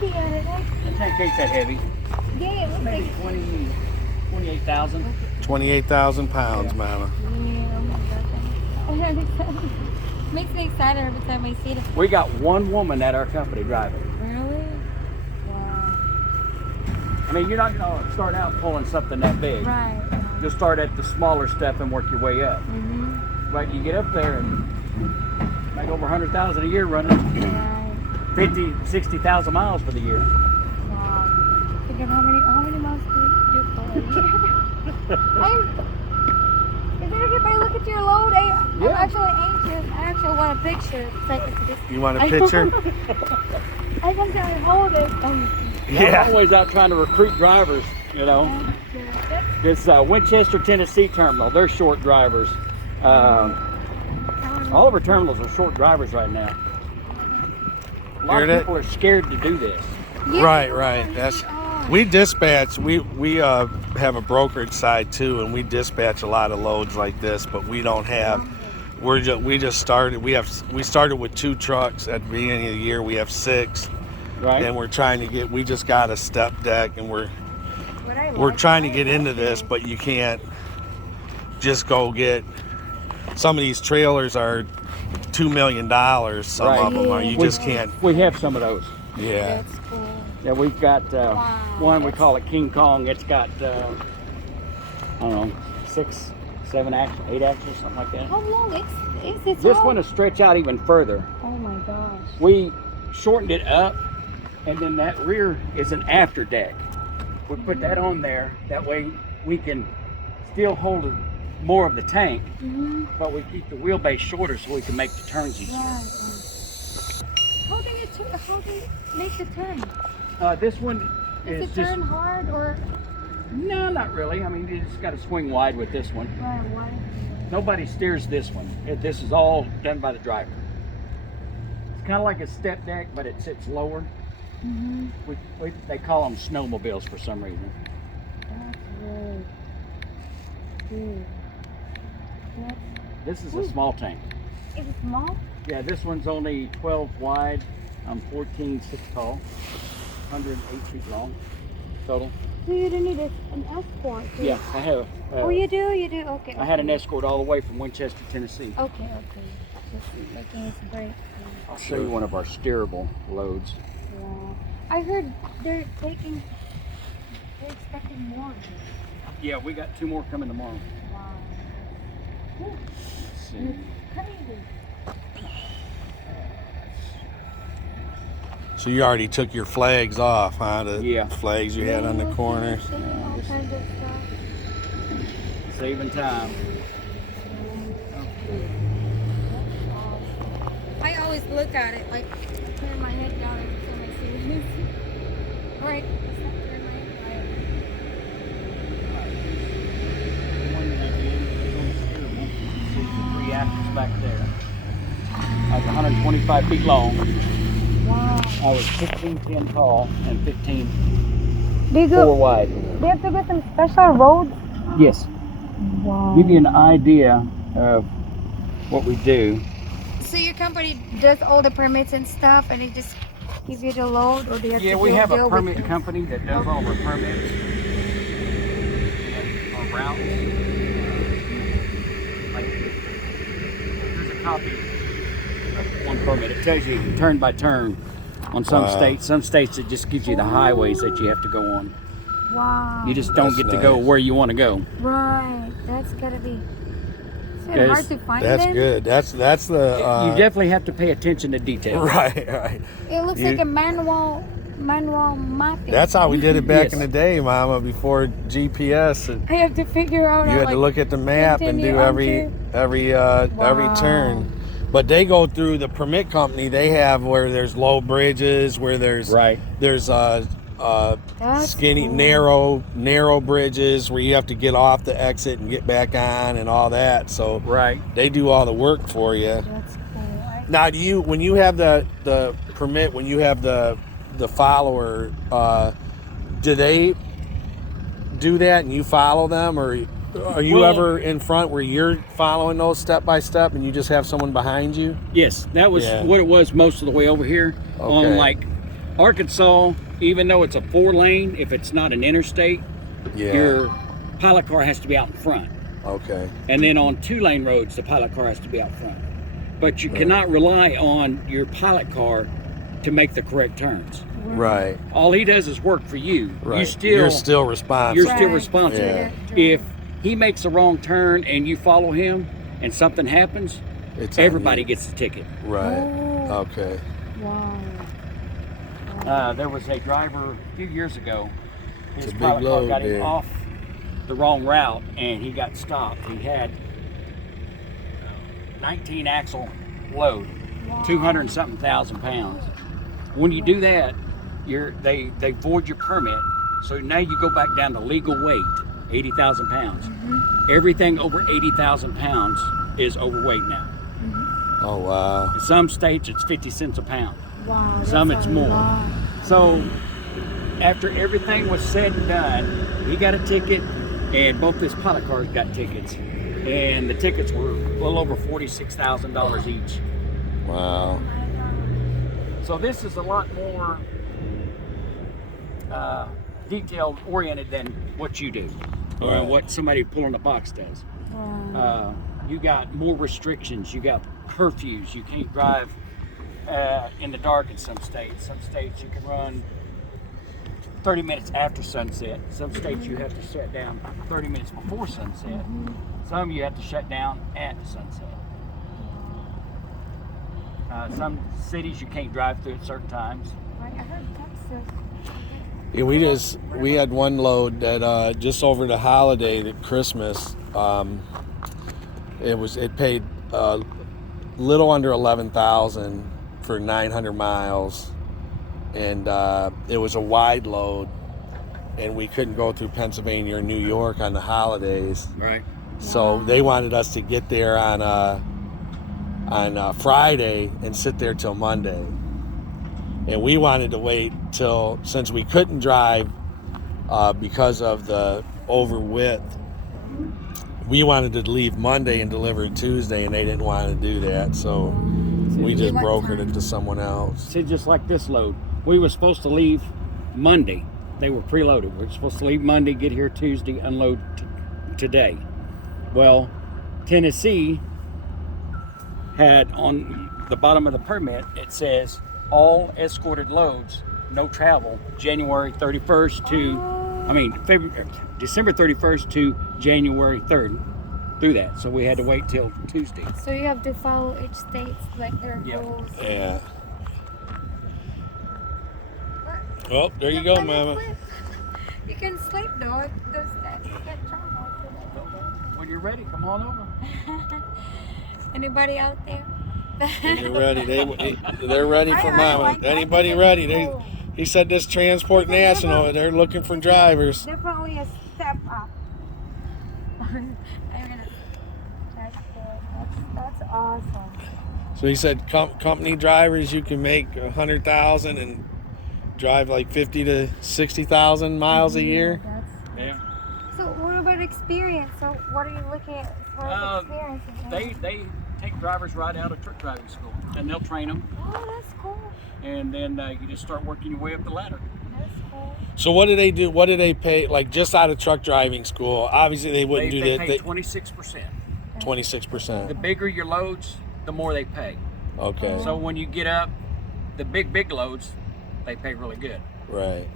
looking at it. The tank ain't that heavy. Yeah, it looks Maybe like 28,000. 28,000 pounds, Mama. Yeah, oh my God. Makes me excited every time I see it. We got one woman at our company driving. Really? Wow. I mean, you're not going to start out pulling something that big. Right. You'll start at the smaller step and work your way up. Mm-hmm. But you get up there and make over 100,000 a year running. Right. 50, 60,000 miles for the year. Wow. Figure how many miles do you pull a year? Is it okay if I look at your load? I'm actually anxious. I actually want a picture. It's like, You want a picture? I can tell you hold it. Yeah. I'm always out trying to recruit drivers, you know. This Winchester, Tennessee terminal, they're short drivers. All of our terminals are short drivers right now. A lot of people are scared to do this. Yeah. Right. We dispatch. We have a brokerage side too, and we dispatch a lot of loads like this. But we don't have. We just started. We started with 2 trucks at the beginning of the year. We have 6. Right. And we're trying to get. We just got a step deck, and we're trying to get into this, but you can't just go get. Some of these trailers are $2 million. Some of them are. You just can't. We have some of those. Yeah. That's cool. Yeah, we've got one. We call it King Kong. It's got I don't know, 6, 7 axles, 8 axles, something like that. How long is this? This one will stretch out even further. Oh my gosh. We shortened it up, and then that rear is an after deck. We put that on there. That way we can still hold more of the tank, but we keep the wheelbase shorter so we can make the turns easier. Right. How do you make the turn? This one Is is the just turn hard or? no, not really. I mean, you just got to swing wide with this one. Right, why? Nobody steers this one. This is all done by the driver. It's kind of like a step deck, but it sits lower. They call them snowmobiles for some reason. That's really good. This is a small tank. Is it small? Yeah, this one's only 12 wide. I'm 14 6 tall, 108 feet long total. So you don't need an escort? Yeah, I have. Oh, you do? You do? Okay. I had an escort all the way from Winchester, Tennessee. Okay. Just looking at the break. I'll show you one of our steerable loads. Wow. I heard they're expecting more. Yeah, we got 2 more coming tomorrow. Wow. Let's see. It's crazy. So you already took your flags off, huh? The Yeah. flags you had on the corners. All kinds of stuff. Saving time. I always look at it, like turn my head down every time I see this. Alright, let's not turn my head. One that is on steerable. See the 3 axles back there. That's 125 feet long. Wow. I was 15 tall and 15 Do you 4 wide. Do you have to go some special roads? Yes. Wow. Give you an idea of what we do. So your company does all the permits and stuff, and it just gives you the load, or do you have Yeah, to we have a deal with permit it? company that does all our permits, our routes. Like, here's a copy of one permit. It tells you turn by turn on some states. Some states it just gives you the highways that you have to go on. Wow. You just don't get to go where you want to go. Right. That's gotta be. It's hard to find That's them. good. That's the. You definitely have to pay attention to detail. Right. It looks like a manual mapping. That's how we did it back Yes. in the day, Mama. Before GPS, I have to figure out. you had to look at the map and do every turn. But they go through the permit company. They have where there's low bridges, where there's skinny, cool. narrow bridges where you have to get off the exit and get back on and all that. So they do all the work for you. That's cool. Now, when you have the permit, when you have the follower, do they do that and you follow them, or are you ever in front where you're following those step by step and you just have someone behind you? Yes, that was what it was most of the way over here on like Arkansas, even though it's a 4-lane, if it's not an interstate, Yeah. your pilot car has to be out in front. Okay. And then on 2-lane roads, the pilot car has to be out front. But you cannot rely on your pilot car to make the correct turns. Right. All he does is work for you. Right. You're still responsible. You're still responsible. Yeah. If he makes a wrong turn and you follow him and something happens, everybody gets the ticket. Right. Oh. Okay. Wow. There was a driver a few years ago. His It's a big pilot car load, got him yeah. off the wrong route and he got stopped. He had 19 axle load, 200 and something thousand pounds. When you do that, they void your permit. So now you go back down to legal weight, 80,000 pounds. Everything over 80,000 pounds is overweight now. Oh wow. In some states, it's 50 cents a pound. Wow. Some that's it's a more. lot. So after everything was said and done, he got a ticket, and both his pilot cars got tickets, and the tickets were a little over $46,000 each. Wow. So this is a lot more detailed oriented than what you do, or Right. what somebody pulling a box does. You got more restrictions. You got curfews. You can't drive in the dark in some states. Some states you can run 30 minutes after sunset. Some states you have to shut down 30 minutes before sunset. Some you have to shut down at sunset. Some cities you can't drive through at certain times. I heard Texas. Yeah, we had one load that just over the holiday, the Christmas, it paid little under 11,000 for 900 miles, and it was a wide load, and we couldn't go through Pennsylvania or New York on the holidays. Right. So they wanted us to get there on Friday and sit there till Monday. And we wanted to wait since we couldn't drive because of the over width, we wanted to leave Monday and deliver Tuesday, and they didn't want to do that. So we just brokered it to someone else. See, just like this load, we were supposed to leave Monday. They were preloaded. We were supposed to leave Monday, get here Tuesday, unload today. Well, Tennessee had on the bottom of the permit, it says all escorted loads, no travel, January 31st to, December 31st to January 3rd, through that. So we had to wait till Tuesday. So you have to follow each state, like their Yep. rules. Yeah. Oh, there you go, Mama. You can sleep though. It does that. You can travel. When you're ready, come on over. Anybody out there? They're ready. They're ready for Mama. Anybody ready? He said this Transport National, they're looking for drivers. Definitely a step up. That's awesome. So he said company drivers, you can make 100,000 and drive like 50 to 60,000 miles a year. Yeah. So what about experience? So what are you looking at for experience? They take drivers right out of truck driving school, and they'll train them, Oh, that's cool. and then you just start working your way up the ladder. That's cool. So what do they do? What do they pay? Like just out of truck driving school, obviously they wouldn't do They that. pay 26%. 26%. The bigger your loads, the more they pay. Okay. So when you get up, the big loads, they pay really good. Right.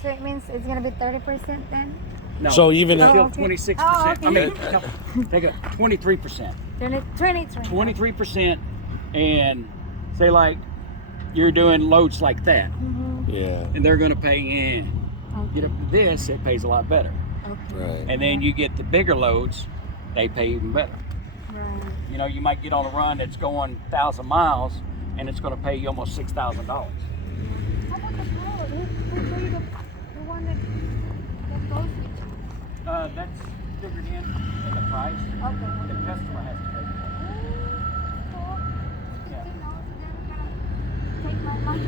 So it means it's gonna be 30% then? No. So even it's at- still okay. 26%. Oh, okay. I mean, no, they got 23%. 23. 23%, and say like you're doing loads like that, Yeah. and they're going to pay in. Get up to this, it pays a lot better. Okay. Right. And then you get the bigger loads, they pay even better. Right. You know, you might get on a run that's going 1,000 miles, and it's going to pay you almost $6,000. How about the pilot? Who paid the one that goes with you? That's figured in the price. Okay. The customer has to pay. Yeah. Take my money.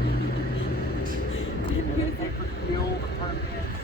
And they pay for the fuel, the permits,